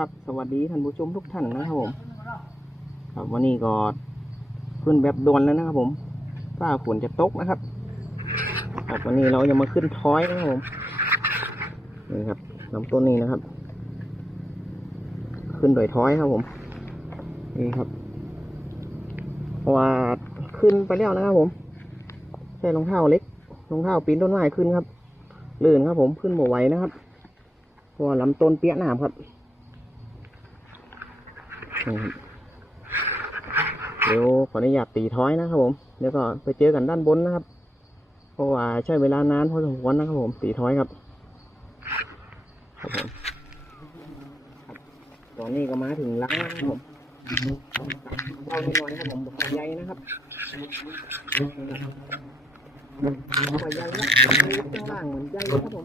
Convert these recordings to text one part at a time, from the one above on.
ครับสวัสดีท่านผู้ชมทุกท่านนะครับผม ครับวันนี้ก็ขึ้นแบบดวนแล้วนะครับผมฝ้าฝนจะตกนะครับ ครับวันนี้เราจะมาขึ้นท้อยนะครับผมนี่ครับลำต้นนี้นะครับ ขึ้นโดยท้อยครับผมนี่ครับเพราะว่าขึ้นไปแล้วนะครับผมใส่รองเท้าเล็กรองเท้าปีนต้นไม้ขึ้นครับลื่นครับผมขึ้นบ่ไหวนะครับเพราะว่าลำต้นเปี้ยหนามครับครับ เดี๋ยวขออนุญาตตีท้อยนะครับผมเดี๋ยวก็ไปเจอกันด้านบนนะครับ เพราะว่าใช้เวลานานพอสมควรนะครับผมตีท้อยครับครับผมตอนนี้ก็มาถึงล้างแล้วนะครับผมเราหน่อยนะครับผมขอใหญ่นะครับขอใหญ่นะข้างล่างเหมือนใหญ่ครับผม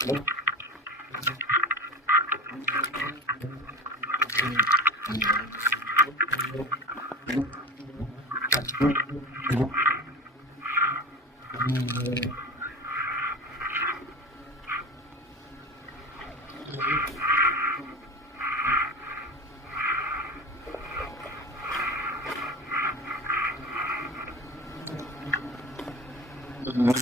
Thank ครั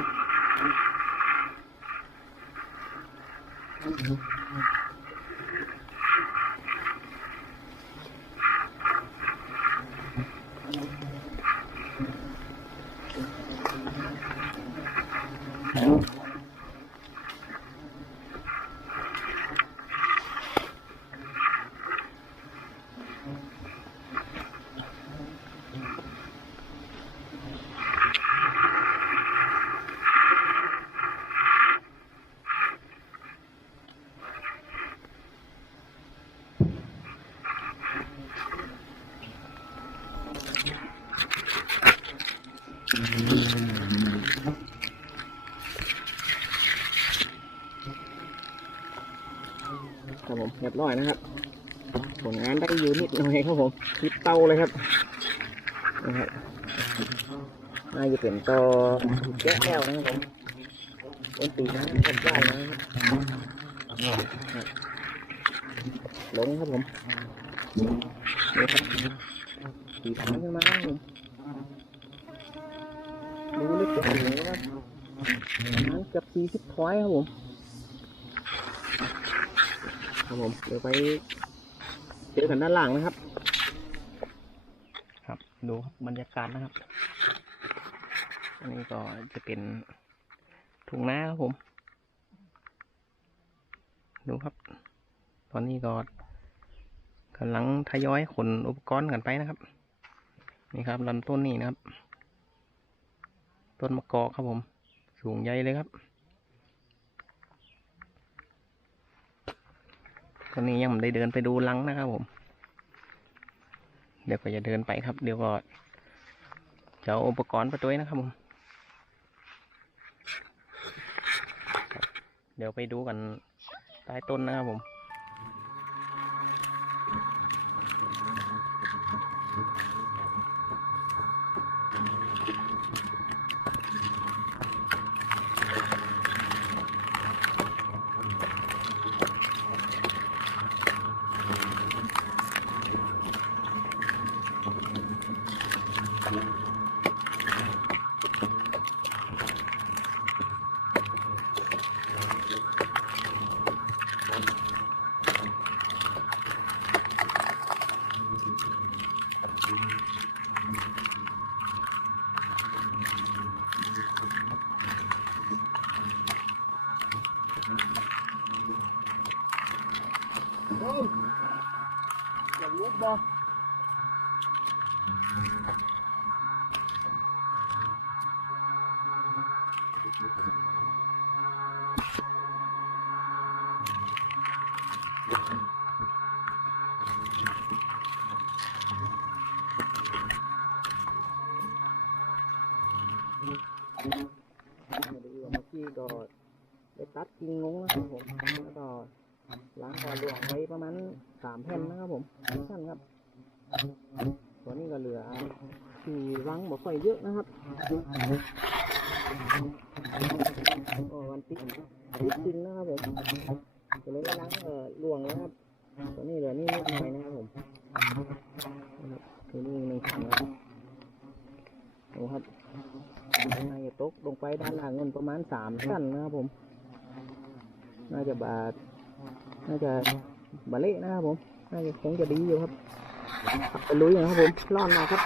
บ ผมเรียบร้อยนะครับผลงานได้อยู่นิดหน่อยครับผมคิดเต้าเลยครับนะครับน่าจะเป็นต่อแก้แก้วนะครับผมต้นปีนะต้นได้นะครับลงครับผมนี่ครับตีถังขึ้นมาครับผมดูลึกถึงนะครับประมาณเกือบสี่สิบถ้อยครับผม ครับผมเดี๋ยวไปเจอกันด้านล่างนะครับ ครับดูบบรรยากาศนะครับ อันนี้ก็จะเป็นทุ่งนาครับผม ดูครับ ตอนนี้ก็กำลังทยอยขนอุปกรณ์กันไปนะครับ นี่ครับลำต้นนี่นะครับ ต้นมะกอกครับผม สูงใหญ่เลยครับ ตอนนี้ยังไม่ได้เดินไปดูลังนะครับผม เดี๋ยวก็จะเดินไปครับ เดี๋ยวก็จะเอาอุปกรณ์ไปด้วยนะครับผม เดี๋ยวไปดูกันใต้ต้นนะครับผม มาดูเมื่อกี้ก็ได้ตัดกิ่งงงนะครับผมแล้วก็ล้างคอหลวงไว้ประมาณสามแผ่นนะครับผมสั้นครับตัวนี้ก็เหลือที่รังบอกค่อยเยอะนะครับ วันติดติดจริงนะครับผมตัวนี้ก็ล้างเออลวงแล้วครับตัวนี้เหลือนี่นิดหน่อยนะครับผมครับตัวนี้หนึ่งถังนะครับดูครับน่าจะตกลงไปด้านล่างเงินประมาณสามชั้นนะครับผม น่าจะบาด น่าจะบาเละนะครับผม น่าจะคงจะดีอยู่ครับขับไปลุยนะครับผมรอดมาครับ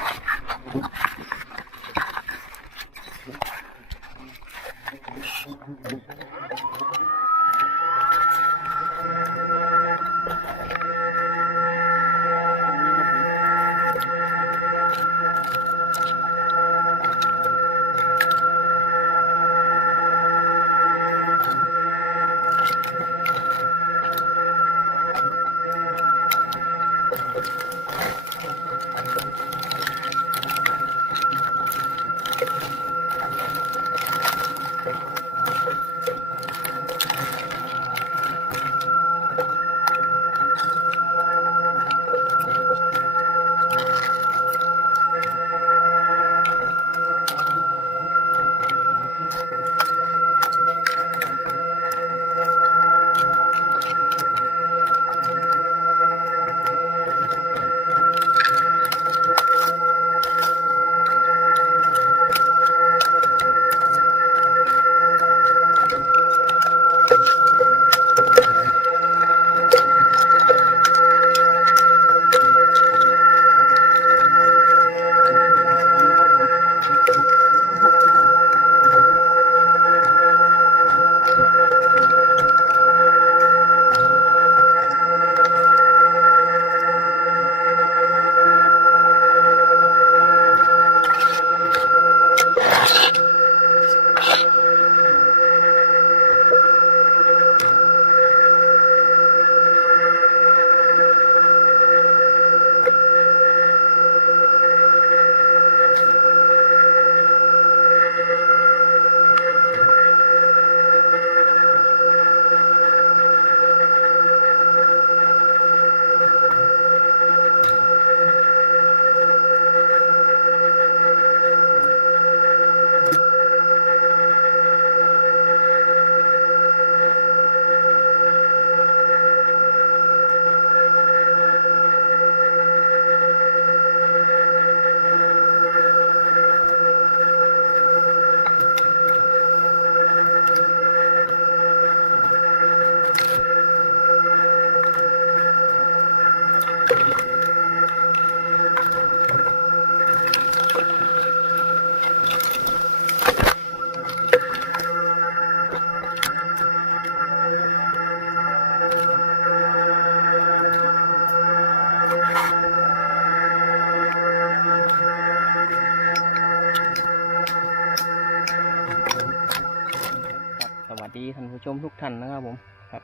มทุกท่านนะครับผมครับ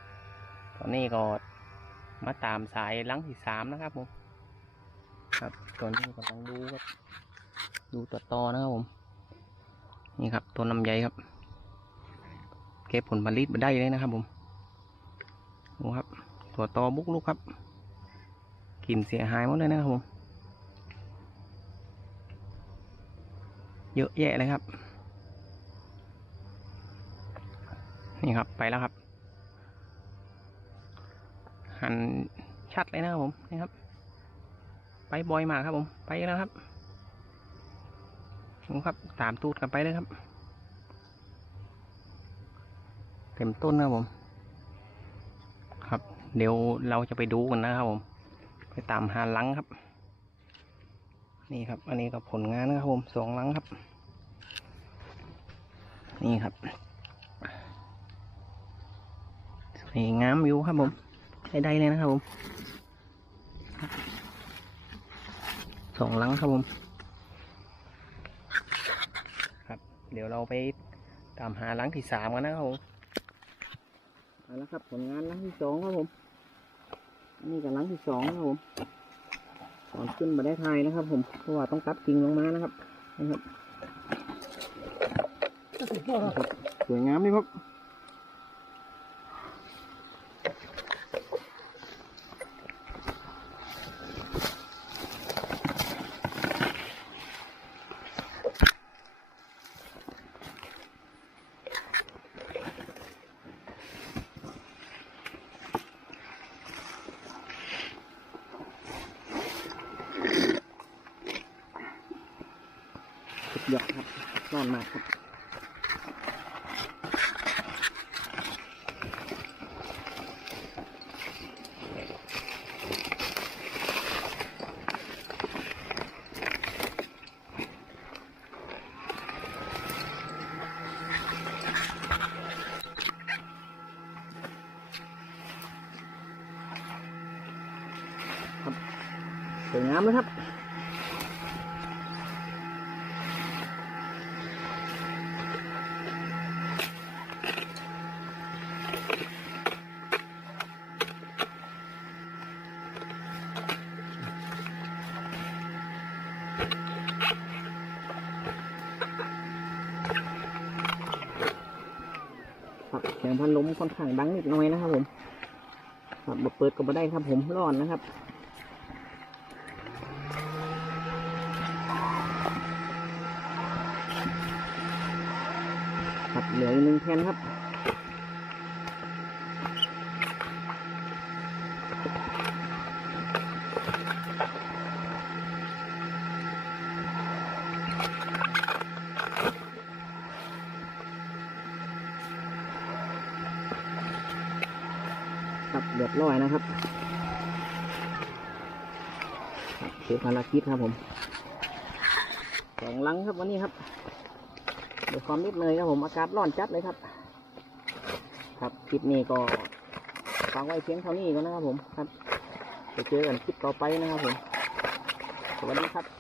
ตอนนี้ก็มาตามสายลังที่สามนะครับผม ครับตอนนี้กำลังดูครับ ดูตัวตอนะครับผม นี่ครับตัวลำไยครับ เก็บผลผลิตมาได้เลยนะครับผมดูครับ ตัวตอบุกลุกครับกลิ่นเสียหายหมดเลยนะครับผม เยอะแยะเลยครับ นี่ครับไปแล้วครับ หันชัดเลยนะครับผมนี่ครับ ไปบอยมากครับผม ไปแล้วครับดูครับตามตูดกันไปเลยครับ เต็มต้นนะครับผม ครับ เดี๋ยวเราจะไปดูกันนะครับผม ไปตามหาลังครับ นี่ครับ อันนี้ก็ผลงานนะครับผมสองลังครับ นี่ครับ สวยงามวิวครับผมใช้ได้เลยนะครับผมสองหลังครับผม ครับ เดี๋ยวเราไปตามหาหลังที่สามกันนะครับผมมาแล้วครับผลงานหลังที่สองครับผมนี่กับหลังที่สองนะครับผมก่อนขึ้นมาได้ทายนะครับ ผมเพราะว่าต้องตัดกิ่งลงมานะครับนะครับสวยงามเลยครับ สุดยอดครับร้อนมากครับสวยงามเลยครับครับางดังนิดหน่อยนะครับผมครับบเปิดก็มาได้ครับผมร้อนนะครับครับเหลืออีกหนึ่งแผ่นครับ ครับเรียบร้อยนะครับครับคือภารกิจครับผมสองลังครับวันนี้ครับเดี๋ยวความนิดเลยครับผมอากาศร้อนจัดเลยครับ ครับคลิปนี้ก็ฟังไว้เพียงเท่านี้ก็นะครับผมครับ ไปเจอกันคลิปต่อไปนะครับผม สวัสดีครับ